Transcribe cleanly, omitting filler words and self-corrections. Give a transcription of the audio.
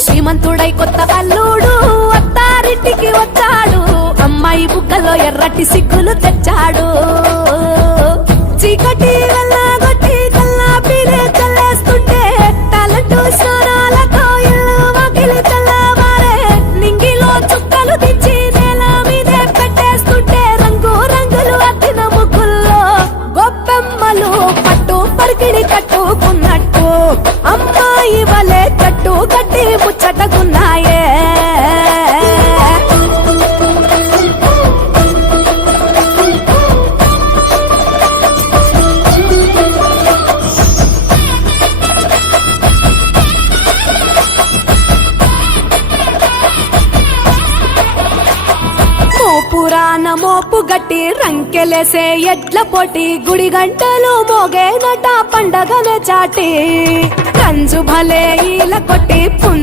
శ్రీమంతుడై కొత్త అల్లుడు అత్తారింటికి వచ్చాడు, అమ్మాయి బుగ్గలో ఎర్రటి సిగ్గులు తెచ్చాడు. చీకటి వెళ్ళగొట్టి కల్లాపినే చల్లేస్తుంటే టాలెంట్ స్నానాలతో ఇల్లు వాకిలి తెల్లవారే, నింగిలో చుక్కలు దించి నేల మీదే పెట్టేస్తుంటే రంగు రంగులు అద్దిన ముగ్గుల్లో గొప్పెమ్మలు పట్టు పరికిణి కట్టుకున్నట్టు అమ్మాయి వలే కట్టు కట్టి ముచ్చటకున్నాయే. పురాణ మోపు గట్టి రంకెలేసే ఎడ్ల పోటీ, గుడి గంటలు మోగేనట పండగనే చాటి, కంజు భలే ఈల కొట్టి పుంజు